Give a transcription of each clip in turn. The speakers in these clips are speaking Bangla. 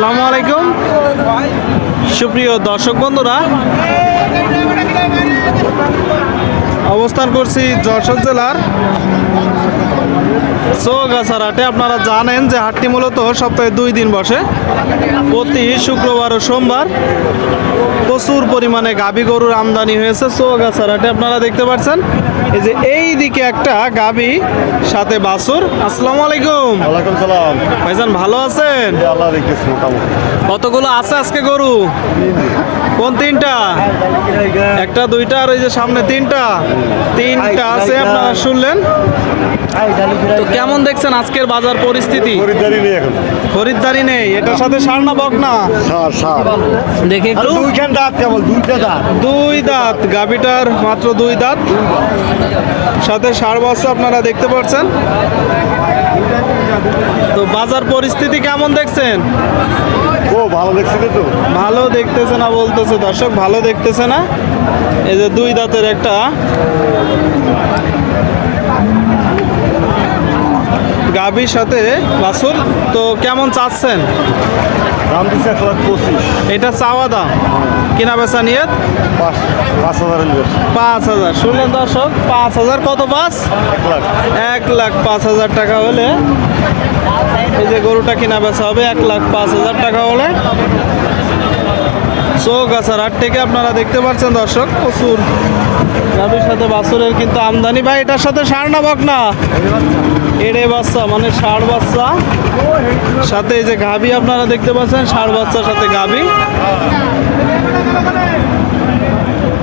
আসসালামু আলাইকুম সুপ্রিয় দর্শক বন্ধুরা, অবস্থান করছি যশোর জেলার চৌগাছার হাটে। আপনারা জানেন যে হাটটি মূলত সপ্তাহে 2 দিন বসে, প্রতি শুক্রবার ও সোমবার। প্রচুর পরিমাণে গাভী গরুর আমদানি হয়েছে চৌগাছার হাটে। আপনারা দেখতে পাচ্ছেন এই যে এই দিকে একটা গাভী, সাথে বাছুর। আসসালামু আলাইকুম। ওয়ালাইকুম সালাম। ভাইজান ভালো আছেন? আল্লাহ রেখেছে মোটামুটি। কতগুলো আছে আজকে গরু? কোন তিনটা? একটা দুইটা আর ওই যে সামনে তিনটা আছে। আপনারা শুনলেন তো, কেমন দেখছেন আজকের বাজার পরিস্থিতি? খরিদ্দারি নেই এখন। খরিদ্দারি নেই। এটার সাথে ষাঁড় না বকনা? সার দেখে একটু। দুইখান দাঁত কেবল, দুইটা দাঁত। 2 দাঁত গাভীটার, মাত্র 2 দাঁত, সাথে ষাঁড় বাচ্চা আপনারা দেখতে পাচ্ছেন। তো বাজার পরিস্থিতি কেমন দেখছেন? ও ভালো দেখছি তো। ভালো দেখতেছে না বলতেছে দর্শক, ভালো দেখতেছে না। এই যে 2 দাঁতের একটা গাভীর সাথে বাছুর। তো কেমন চাচ্ছেন? দাম দিচ্ছে 1,25,000। এটা চাওয়া দাম, কিনা বেচা নিয়ে 5,000। 5,000 শুনলেন দর্শক? 5,000 কত? 1,05,000 টাকা হলে এই যে গরুটা কিনা বেচা হবে। 1,05,000 টাকা হলে চৌগাছার হাট থেকে আপনারা দেখতে পাচ্ছেন দর্শক, প্রচুর গাভীর সাথে বাছুরের কিন্তু আমদানি। ভাই এটার সাথে ষাঁড় না বকনা? এড়ে বাচ্চা, মানে ষাঁড় বাচ্চা সাথে এই যে গাভী আপনারা দেখতে পাচ্ছেন, ষাঁড় বাচ্চার সাথে গাভী।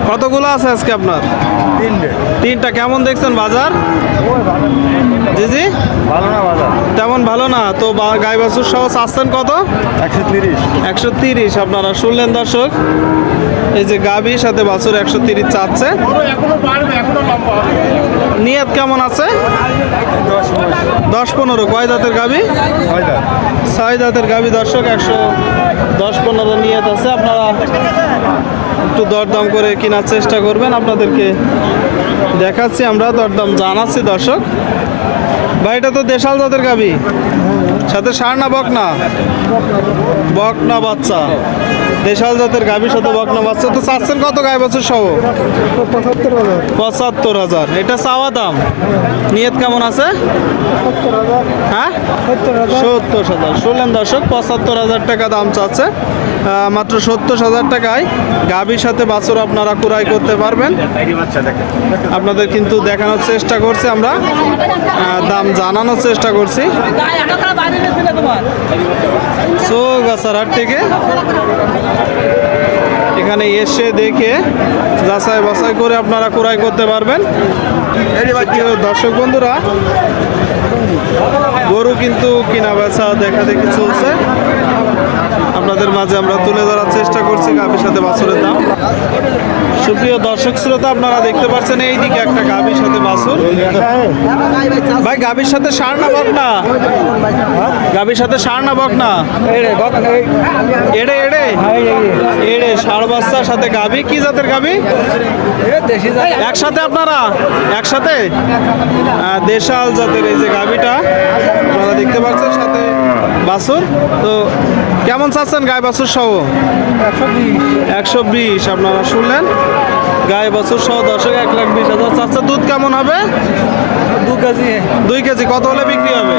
কতগুলো আছে আজকে আপনার? তিনটা। কেমন দেখছেন বাজার? জি জি, ভালো না বাজার, তেমন ভালো না। তো গাই বাছুর সহ চাচ্ছেন কত? 130। 130 আপনারা শুনলেন দর্শক, এই যে গাভী সাথে বাছুর 130 চাচ্ছে। নিয়ত কেমন আছে? 10-15। কয় দাঁতের গাভী? 6 দাঁতের গাভী দর্শক। 110-15 নিয়ত আছে। আপনারা একটু দরদাম করে কেনার চেষ্টা করবেন। আপনাদেরকে দেখাচ্ছি আমরা, দরদাম জানাচ্ছি দর্শক। ভাই এটা তো দেশাল জাতের গাভী, সাথে ষাঁড় না বকনা? বকনা বাচ্চা, দেশাল জাতের গাভীর সাথে বকনা বাচ্চা। তো চাচ্ছেন কত গাই বছর সহ? 75,000। এটা চাওয়া দাম। নিয়ত কেমন আছে? হ্যাঁ, 70,000। শুনলেন দর্শক, 75,000 টাকা দাম চাচ্ছে। মাত্র 70,000 টাকায় গাভীর সাথে বাছুর আপনারা ক্রয় করতে পারবেন। আপনাদের কিন্তু দেখানোর চেষ্টা করছি আমরা, দাম জানানোর চেষ্টা করছি চৌগাছার হাট থেকে। এখানে এসে দেখে যাচাই বাছাই করে আপনারা ক্রয় করতে পারবেন। দর্শক বন্ধুরা, গরু কিন্তু কিনা বেচা দেখা দেখি চলছে, আপনাদের মাঝে আমরা তুলে ধরার চেষ্টা করছি গাভীর সাথে বাছুরের দাম। সুপ্রিয় দর্শক শ্রোতা, আপনারা দেখতে পাচ্ছেন এইদিকে একটা গাভীর সাথে বাছুর। ভাই গাভীর সাথে ষাঁড় না বকনা? গাভীর সাথে ষাঁড় না বকনা? এড়ে ষাঁড় বাচ্চার সাথে গাভী। কি জাতের গাভী? একসাথে আপনারা? একসাথে দেশাল জাতের এই যে গাভীটা আপনারা দেখতে পাচ্ছেন, সাথে বাছুর। তো কেমন চাচ্ছেন গায়ে বাছুর সহ? 120 আপনারা শুনলেন, গায়ে বাছুর সহ দর্শক 1,20,000 চাচ্ছে। দুধ কেমন হবে? 2 কেজি। কত হলে বিক্রি হবে?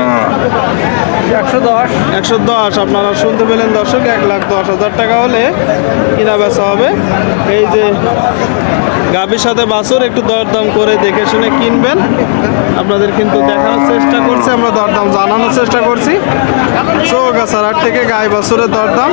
110। আপনারা শুনতে পেলেন দর্শক, 1,10,000 টাকা হলে কিনা বেচা হবে। এই যে গাভীর সাথে বাছুর, একটু দরদাম করে দেখে শুনে কিনবেন। আপনাদের কিন্তু দেখানোর চেষ্টা করছি আমরা, দরদাম জানানোর চেষ্টা করছি চৌগাছার হাট থেকে গাই বাছুরের দরদাম।